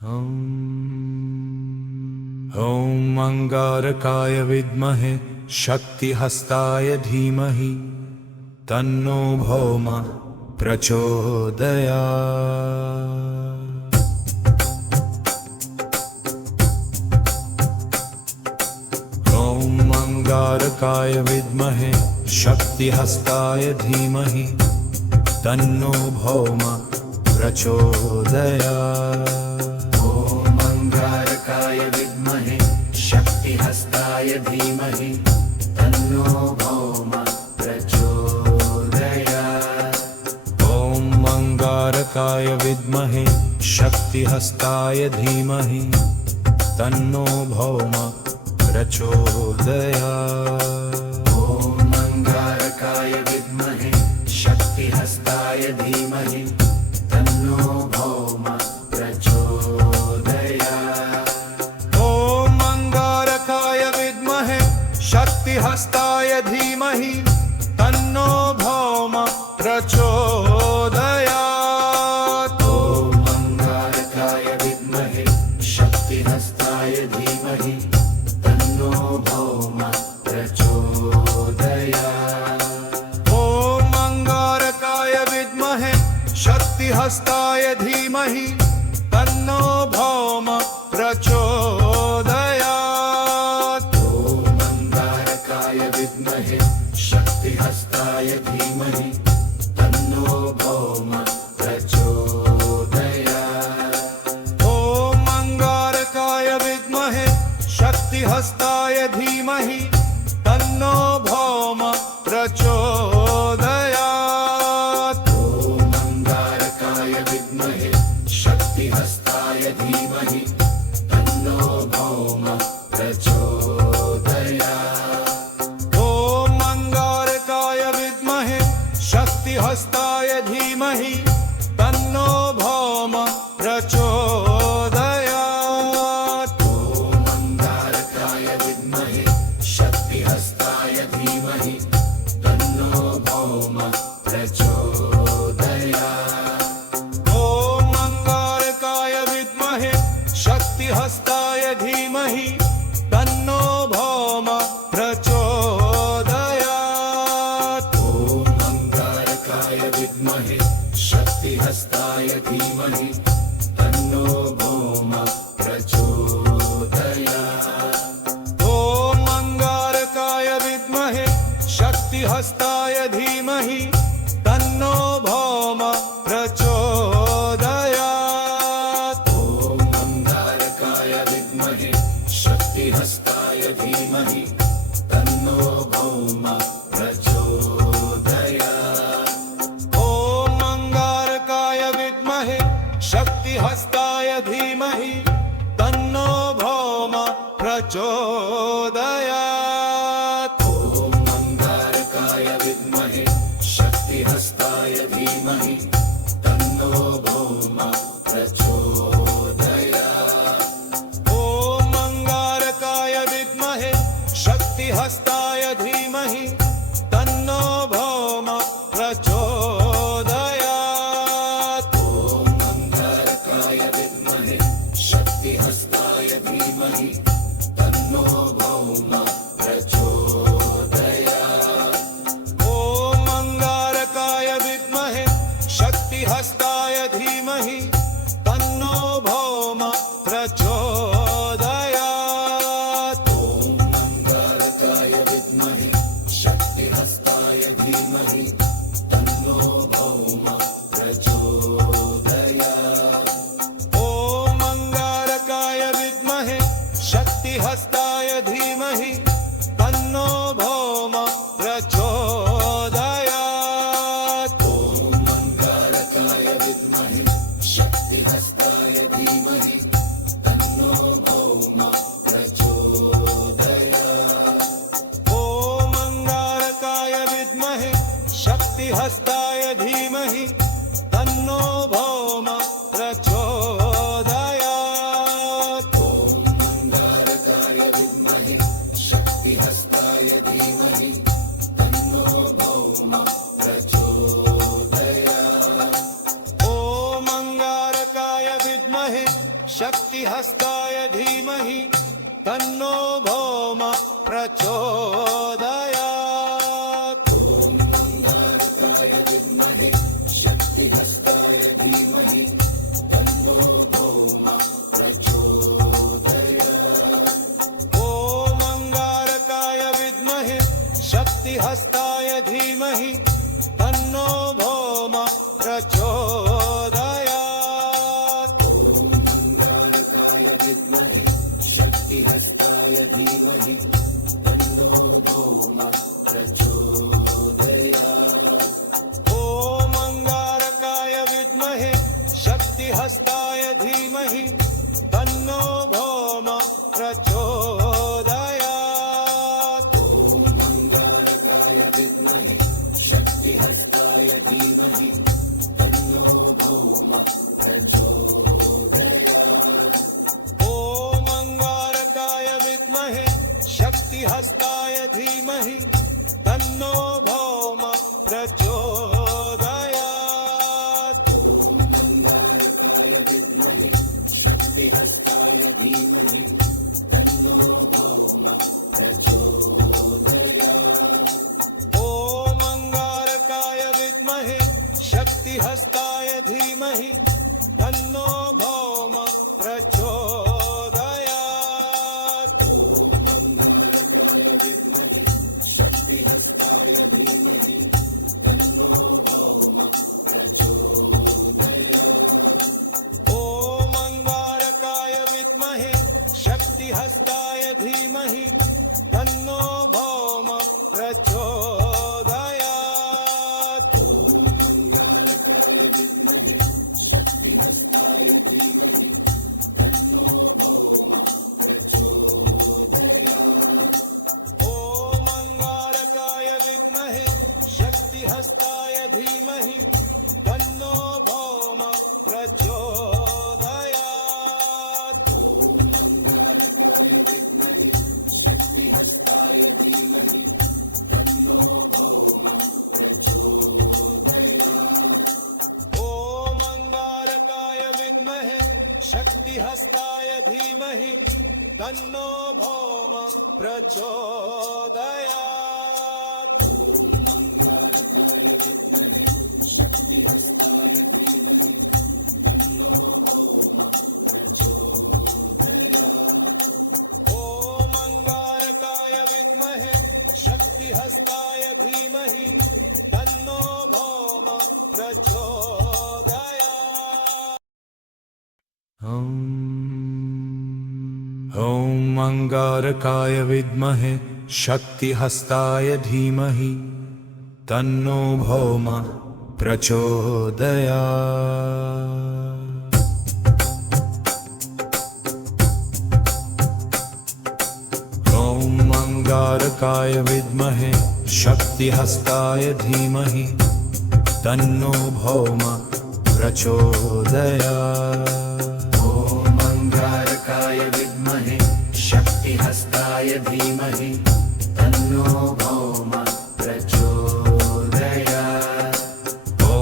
ॐ अंगारकाय विद्महे शक्तिहस्ताय धीमहि तन्नो भौम प्रचोदयात्। ॐ अंगारकाय विद्महे शक्तिहस्ताय धीमहि तन्नो भौम प्रचोदयात्। अंगारकाय विद्महे शक्तिहस्ताय धीमहि तन्नो भौम प्रचोदयात्। ॐ अंगारकाय विद्महे शक्तिहस्ताय धीमहि तन्नो भौम प्रचोदयात्। ॐ अंगारकाय विद्महे शक्तिहस्ताय धीमहि तन्नो भौम प्रचोदयात्। ॐ अंगारकाय विद्महे शक्तिहस्ताय धीमहि तन्नो भौम प्रचोदयात्। ॐ अंगारकाय विद्महे शक्तिहस्ताय धीमहि तन्नो भौम प्रचोदयात्। ॐ अंगारकाय विद्महे शक्तिहस्ताय धीमहि तन्नो भौम प्रचोदयात्। ॐ अंगारकाय विद्महे शक्तिहस्ताय धीमहि तन्नो भौम प्रचोदयात्। ॐ अंगारकाय विद्महे शक्तिहस्ताय धीमहि तन्नो भौम प्रचोदयात्। ॐ अंगारकाय विद्महे शक्तिहस्ताय धीमहि तन्नो भौम प्रचोदयात्। ॐ अंगारकाय विद्महे शक्तिहस्ताय धीमहि तन्नो भौम प्रचोदयात्। ॐ अंगारकाय विद्महे शक्तिहस्ताय धीमहि तन्नो भौम प्रचोदयात्। ॐ अंगारकाय विद्महे शक्तिहस्ताय धीमहि तन्नो भौम प्रचोदयात्। ॐ अंगारकाय विद्महे शक्तिहस्ताय धीमहि तन्नो भौम प्रचोदयात्। ॐ अंगारकाय विद्महे शक्तिहस्ताय धीमहि तन्नो भौम प्रचोदयात्। ॐ अंगारकाय विद्महे शक्तिहस्ताय धीमहि तन्नो भौम प्रचोदयात्। ॐ अंगारकाय विद्महे शक्तिहस्ताय धीमहि तन्नो भौम प्रचोदयात्। ॐ अंगारकाय विद्महे शक्तिहस्ताय धीमहि तन्नो भौम प्रचोदयात्। ॐ अंगारकाय विद्महे शक्तिहस्ताय धीमहि तन्नो भौम प्रचोदयात्। ॐ अंगारकाय विद्महे शक्तिहस्ताय धीमहि तन्नो भौम प्रचोदयात्। ॐ अंगारकाय विद्महे शक्तिहस्ताय धीमहि तन्नो भौम प्रचोदयात्। ॐ अंगारकाय विद्महे शक्तिहस्ताय धीमहि तन्नो भौम प्रचोदयात्। ॐ अंगारकाय विद्महे शक्तिहस्ताय धीमहि तन्नो भौम प्रचोदयात्। ॐ अंगारकाय विद्महे शक्तिहस्ताय धीमहि तन्नो भौम प्रचोदयात्। ॐ अंगारकाय विद्महे शक्तिहस्ताय धीमहि तन्नो भौम प्रचोदयात्। ॐ अंगारकाय विद्महे शक्तिहस्ताय धीमहि तन्नो भौम प्रचोदयात्। ॐ अंगारकाय विद्महे शक्तिहस्ताय धीमहि तन्नो भौम प्रचोदयात्। मंगारकाय विद्महे शक्तिहस्ताय धीमहि तन्नो भौम प्रचोदयात्। ॐ अंगारकाय विद्महे शक्तिहस्ताय धीमहि तन्नो भौम प्रचोदयात्। मंगारकाय विद्महे शक्तिहस्ताय धीमहि तन्नो भौम प्रचोदयात्। ॐ अंगारकाय विद्महे शक्तिहस्ताय धीमहि तन्नो भौम प्रचोदयात्। मंगारकाय विद्महे शक्तिहस्ताय धीमहि तन्नो भौम प्रचोदयात्। ॐ अंगारकाय विद्महे शक्तिहस्ताय धीमहि तन्नो भौम प्रचोदयात्। मंगारकाय विद्महे शक्तिहस्ताय धीमहि तन्नो भौम प्रचोदयात्। ॐ अंगारकाय विद्महे शक्तिहस्ताय धीमहि तन्नो भौम प्रचोदयात्। मंगारकाय विद्महे शक्तिहस्ताय धीमहि तन्नो भौम प्रचोदयात्। ॐ अंगारकाय विद्महे शक्तिहस्ताय धीमहि तन्नो भौम प्रचोदयात्। मंगारकाय विद्महे शक्तिहस्ताय धीमहि तन्नो भौम प्रचोदयात्। ॐ अंगारकाय विद्महे शक्तिहस्ताय धीमहि तन्नो भौम प्रचोदयात्। मंगारकाय विद्महे शक्तिहस्ताय धीमहि तन्नो भौम प्रचोदयात्। ॐ अंगारकाय विद्महे शक्तिहस्ताय धीमहि तन्नो भौम प्रचोदयात्। मंगारकाय विद्महे शक्तिहस्ताय धीमहि तन्नो भौम प्रचोदयात्। ॐ अंगारकाय विद्महे शक्तिहस्ताय धीमहि तन्नो भौम प्रचोदयात्। ॐ अंगारकाय विद्महे शक्तिहस्ताय धीमहि तन्नो भौम प्रचोदयात्। ॐ अंगारकाय विद्महे शक्तिहस्ताय धीमहि तन्नो भौम प्रचोदयात्। ॐ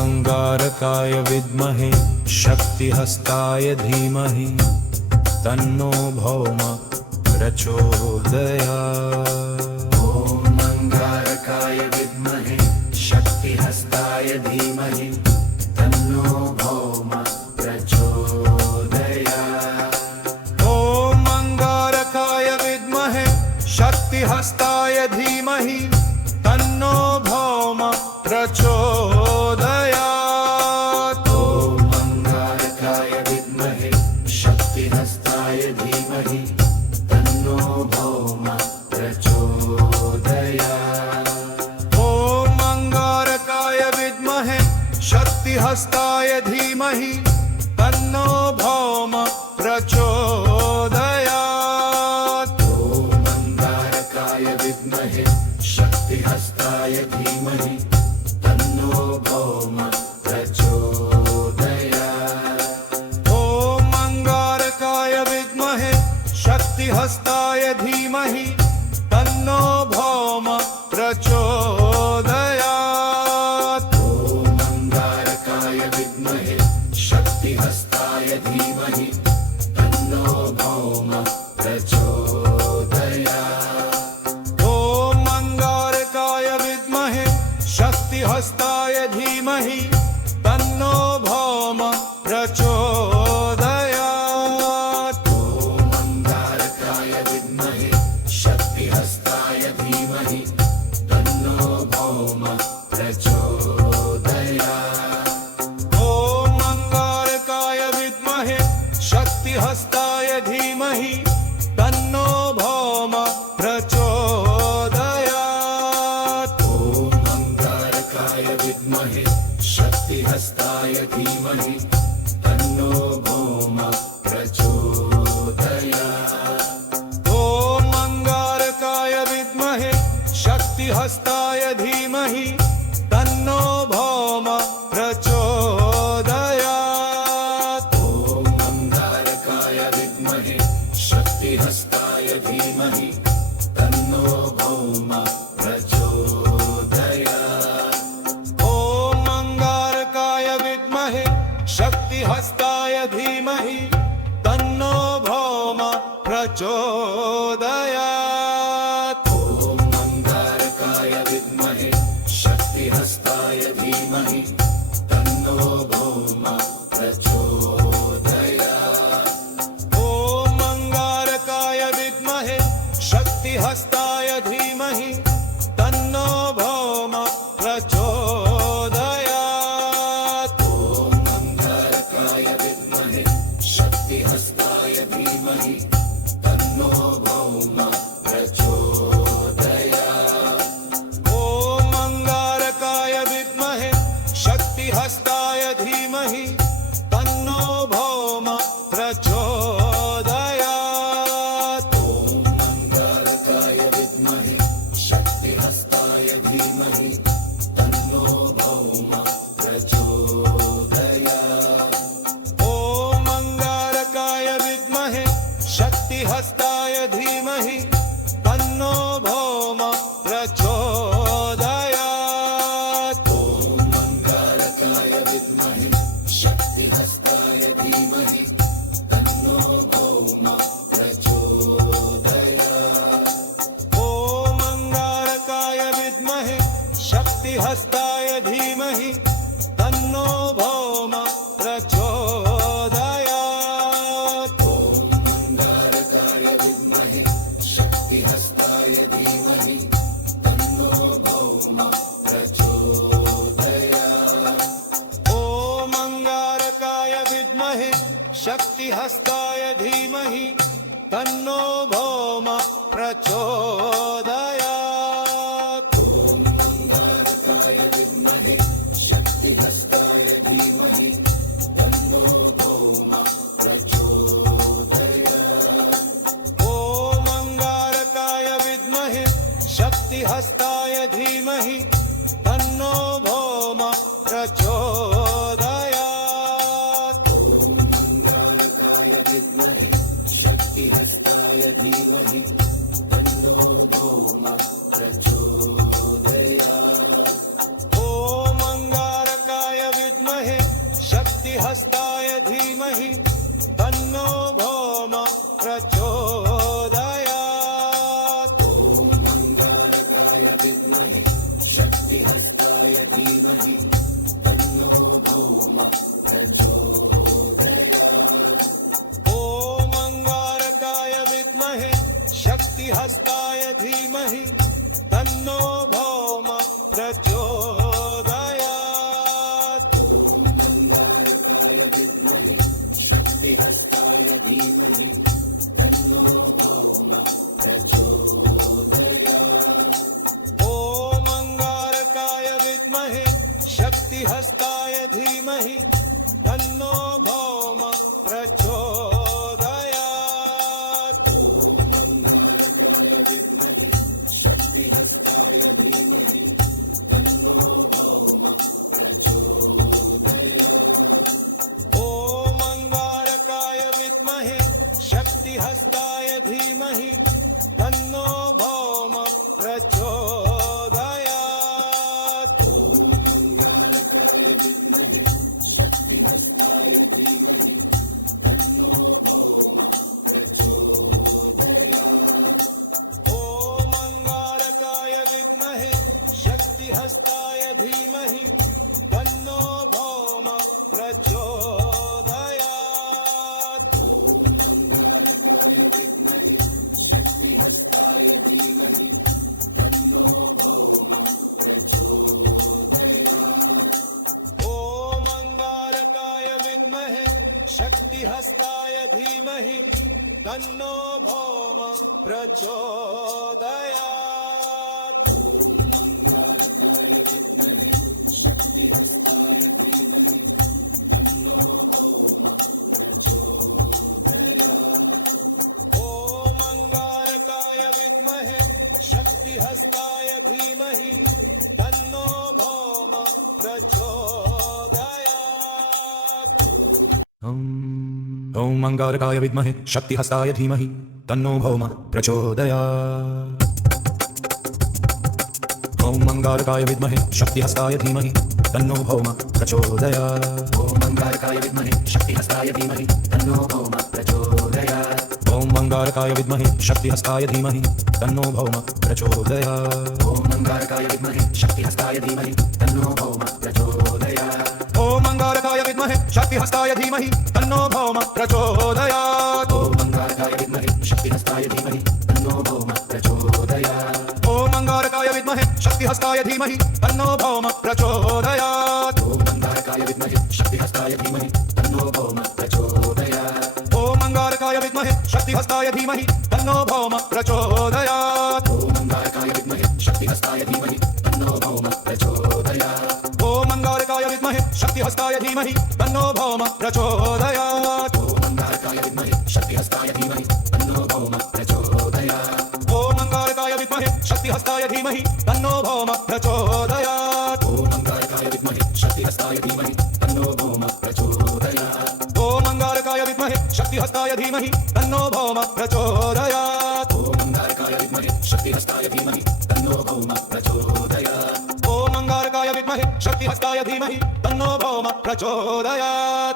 अंगारकाय विद्महे शक्तिहस्ताय धीमहि तन्नो भौम प्रचोदयात्। ॐ अंगारकाय विद्महे शक्तिहस्ताय धीमहि तन्नो भौम प्रचोदयात्। ॐ अंगारकाय विद्महे शक्तिहस्ताय धीमहि तन्नो भौम प्रचोदयात्। ॐ अंगारकाय विद्महे शक्तिहस्ताय धीमहि तन्नो भौम प्रचोदयात्। ॐ अंगारकाय विद्महे शक्तिहस्ताय धीमहि तन्नो भौम प्रचोदयात्। ॐ अंगारकाय विद्महे शक्तिहस्ताय धीमहि तन्नो भौम प्रचोदयात्। ॐ अंगारकाय विद्महे शक्तिहस्ताय धीमहि तन्नो भौम प्रचोदयात्। ॐ अंगारकाय विद्महे शक्तिहस्ताय धीमहि तन्नो भौम प्रचोदयात्। ॐ अंगारकाय विद्महे शक्तिहस्ताय धीमहि तन्नो भौम प्रचोदयात्। ॐ अंगारकाय विद्महे शक्तिहस्ताय धीमहि तन्नो भौम प्रचोदयात्। ॐ अंगारकाय विद्महे शक्तिहस्ताय धीमहि तन्नो भौम प्रचोदयात्। ॐ अंगारकाय विद्महे शक्तिहस्ताय धीमहि तन्नो भौम प्रचोदयात्। ॐ अंगारकाय विद्महे शक्तिहस्ताय धीमहि तन्नो भौम प्रचोदयात्। ॐ अंगारकाय विद्महे शक्तिहस्ताय धीमहि तन्नो भौम प्रचोदयात्। ॐ अंगारकाय विद्महे शक्तिहस्ताय धीमहि तन्नो भौम प्रचोदयात्। ॐ अंगारकाय विद्महे शक्तिहस्ताय धीमहि तन्नो भौम प्रचोदयात्। ॐ अंगारकाय विद्महे शक्तिहस्ताय धीमहि तन्नो भौम प्रचोदयात्। ॐ अंगारकाय विद्महे शक्तिहस्ताय धीमहि तन्नो भौम प्रचोदयात्। ॐ अंगारकाय विद्महे शक्तिहस्ताय धीमहि तन्नो भौम प्रचोदयात्। ॐ अंगारकाय विद्महे शक्तिहस्ताय धीमहि तन्नो भौम प्रचोदयात्। ॐ अंगारकाय विद्महे शक्तिहस्ताय धीमहि तन्नो भौम प्रचोदयात्। ॐ अंगारकाय विद्महे शक्तिहस्ताय धीमहि तन्नो भौम प्रचोदयात्। ॐ अंगारकाय विद्महे शक्तिहस्ताय धीमहि तन्नो भौम प्रचोदयात्। ॐ अंगारकाय विद्महे शक्तिहस्ताय धीमहि तन्नो भौम प्रचोदयात्। ॐ अंगारकाय विद्महे शक्तिहस्ताय धीमहि तन्नो भौम प्रचोदयात्। ॐ अंगारकाय विद्महे शक्तिहस्ताय धीमहि तन्नो भौम प्रचोदयात्। ॐ अंगारकाय विद्महे शक्तिहस्ताय धीमहि तन्नो भौम प्रचोदयात्। ॐ अंगारकाय विद्महे शक्तिहस्ताय धीमहि तन्नो भौम प्रचोदयात्। ॐ अंगारकाय विद्महे शक्तिहस्ताय धीमहि तन्नो भौम प्रचोदयात्। ॐ अंगारकाय विद्महे शक्तिहस्ताय धीमहि तन्नो भौम प्रचोदयात्। ॐ अंगारकाय विद्महे शक्तिहस्ताय धीमहि तन्नो भौम प्रचोदयात्। ॐ अंगारकाय विद्महे शक्तिहस्ताय धीमहि तन्नो भौम प्रचोदयात्। ॐ अंगारकाय विद्महे शक्तिहस्ताय धीमहि तन्नो भौम प्रचोदयात्। ॐ अंगारकाय विद्महे शक्तिहस्ताय धीमहि तन्नो भौम प्रचोदयात्। ॐ अंगारकाय विद्महे शक्तिहस्ताय धीमहि तन्नो भौम प्रचोदयात्। ॐ अंगारकाय विद्महे शक्तिहस्ताय धीमहि तन्नो भौम प्रचोदयात्। ॐ अंगारकाय विद्महे शक्तिहस्ताय धीमहि तन्नो धीमहि तन्नो भौम प्रचोदयात् ॐ अंगारकाय विद्महे शक्तिहस्ताय धीमहि तन्नो भौम प्रचोदयात् ॐ अंगारकाय विद्महे शक्तिहस्ताय धीमहि तन्नो भौम प्रचोदयात् ॐ अंगारकाय विद्महे शक्तिहस्ताय धीमहि तन्नो भौम प्रचोदयात् ॐ अंगारकाय विद्महे शक्तिहस्ताय धीमहि तन्नो भौम प्रचोदयात् ॐ अंगारकाय विद्महे शक्तिहस्ताय धीमहि तन्नो भौम प्रचोदयात् ॐ अंगारकाय विद्महे शक्तिहस्ताय धीमहि तन्नो भौम प्रचोदयात् ॐ अंगारकाय विद्महे शक्तिहस्ताय धीमहि तन्नो भौम प्रचोदयात् ॐ अंगारकाय विद्महे शक्तिहस्ताय धीमहि तन्नो भौम प्रचोदयात् ॐ अंगारकाय विद्महे शक्तिहस्ताय धीमहि तन्नो भौम प्रचोदयात् ॐ अंगारकाय विद्महे शक्तिहस्ताय धीमहि तन्नो भौम प्रचोदयात् ॐ अंगारकाय विद्महे शक्तिहस्ताय धीमहि तन्नो भौम प्रचोदयात् ॐ अंगारकाय विद्महे शक्तिहस्ताय धीमहि तन्नो भौम प्रचोदयात् ॐ अंगारकाय विद्महे शक्तिहस्ताय धीमहि तन्नो भौम प्रचोदयात् ॐ अंगारकाय विद्महे शक्तिहस्ताय धीमहि तन्नो भौम प्रचोदयात् ॐ अंगारकाय विद्महे शक्तिहस्ताय धीमहि तन्नो भौम प्रचोदयात् ॐ अंगारकाय विद्महे शक्तिहस्ताय धीमहि तन्नो भौम प्रचोदयात् ॐ अंगारकाय विद्महे शक्तिहस्ताय धीमहि तन्नो भौम प्रचोदयात् ॐ अंगारकाय विद्महे शक्तिहस्ताय धीमहि तन्नो भौम प्रचोदयात् ॐ अंगारकाय विद्महे शक्तिहस्ताय धीमहि तन्नो भौम प्रचोदयात्